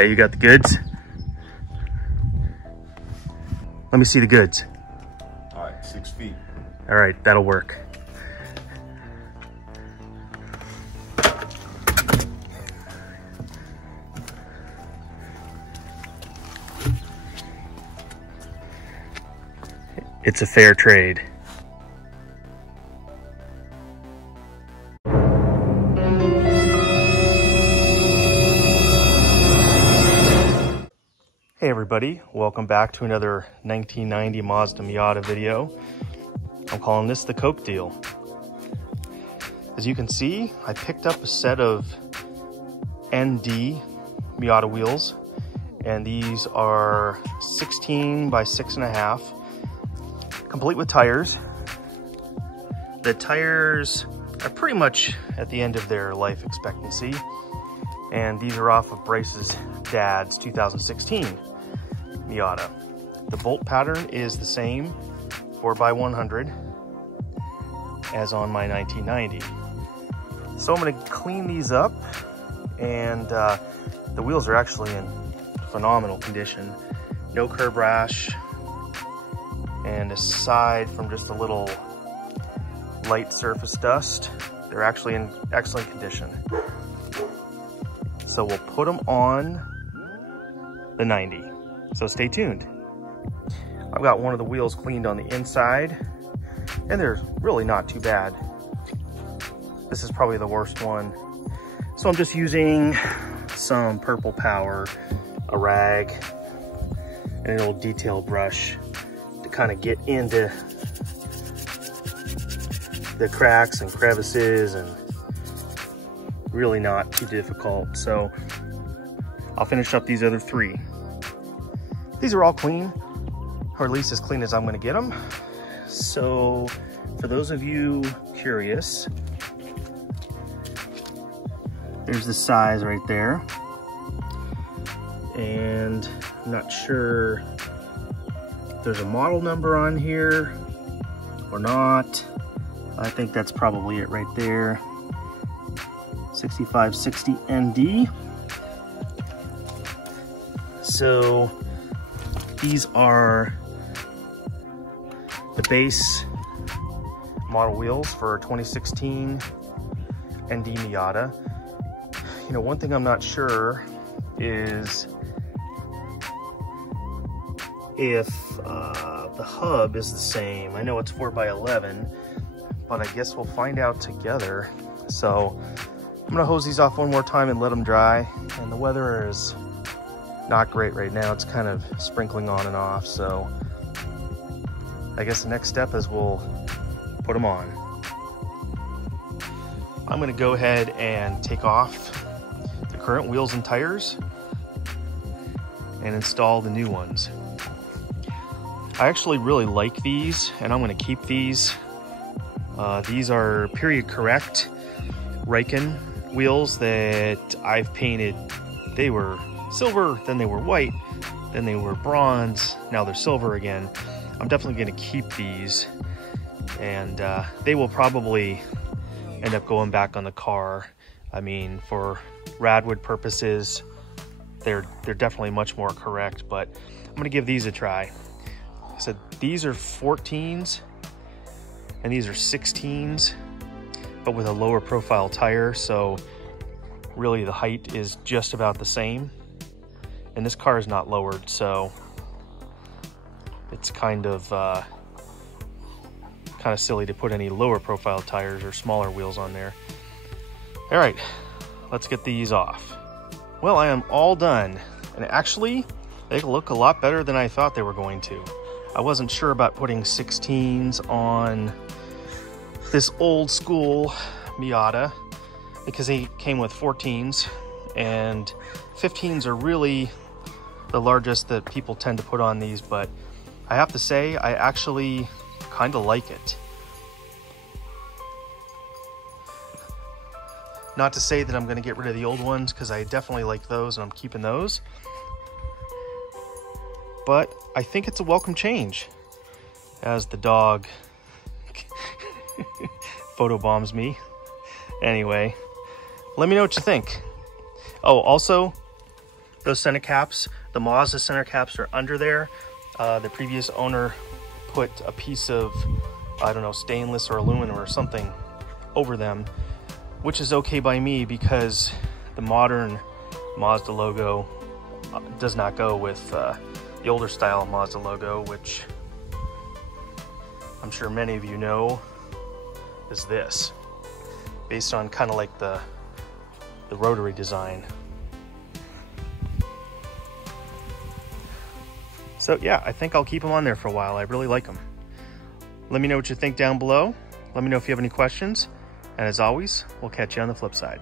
Yeah, you got the goods? Let me see the goods. All right, 6 feet. All right, that'll work. It's a fair trade. Hey everybody, welcome back to another 1990 Mazda Miata video. I'm calling this the Coke deal. As you can see, I picked up a set of ndmiata wheels, and these are 16 by 6.5, complete with tires. The tires are pretty much at the end of their life expectancy, and these are off of Bryce's dad's 2016 Miata. The bolt pattern is the same 4x100 as on my 1990. So I'm going to clean these up, and the wheels are actually in phenomenal condition. No curb rash, and aside from just a little light surface dust, they're actually in excellent condition. So we'll put them on the 90. So stay tuned. I've got one of the wheels cleaned on the inside, and they're really not too bad. This is probably the worst one. So I'm just using some purple power, a rag, and an old detail brush to kind of get into the cracks and crevices, and really not too difficult. So I'll finish up these other 3. These are all clean, or at least as clean as I'm gonna get them. So for those of you curious, there's the size right there. And I'm not sure if there's a model number on here or not. I think that's probably it right there. 6560 ND. So these are the base model wheels for 2016 ND Miata. You know, one thing I'm not sure is if the hub is the same. I know it's 4x11, but I guess we'll find out together. So I'm gonna hose these off one more time and let them dry. And the weather is not great right now. It's kind of sprinkling on and off. So I guess the next step is we'll put them on. I'm gonna go ahead and take off the current wheels and tires and install the new ones. I actually really like these, and I'm gonna keep these. These are period correct Riken wheels that I've painted. They were silver, then they were white, then they were bronze, now they're silver again. I'm definitely gonna keep these, and they will probably end up going back on the car. I mean, for Radwood purposes, they're definitely much more correct, but I'm gonna give these a try. So these are 14s, and these are 16s, but with a lower profile tire, so really the height is just about the same. And this car is not lowered, so it's kind of silly to put any lower profile tires or smaller wheels on there. All right, let's get these off. Well, I am all done, and actually they look a lot better than I thought they were going to. I wasn't sure about putting 16s on this old school Miata because they came with 14s, and 15s are really the largest that people tend to put on these, but I have to say I actually kind of like it. Not to say that I'm going to get rid of the old ones, because I definitely like those and I'm keeping those, but I think it's a welcome change. As the dog photobombs me. Anyway, let me know what you think. Oh, also, those center caps. The Mazda center caps are under there. The previous owner put a piece of, I don't know, stainless or aluminum or something over them, which is okay by me because the modern Mazda logo does not go with the older style Mazda logo, which I'm sure many of you know is this, based on kind of like the rotary design. So yeah, I think I'll keep them on there for a while. I really like them. Let me know what you think down below. Let me know if you have any questions. And as always, we'll catch you on the flip side.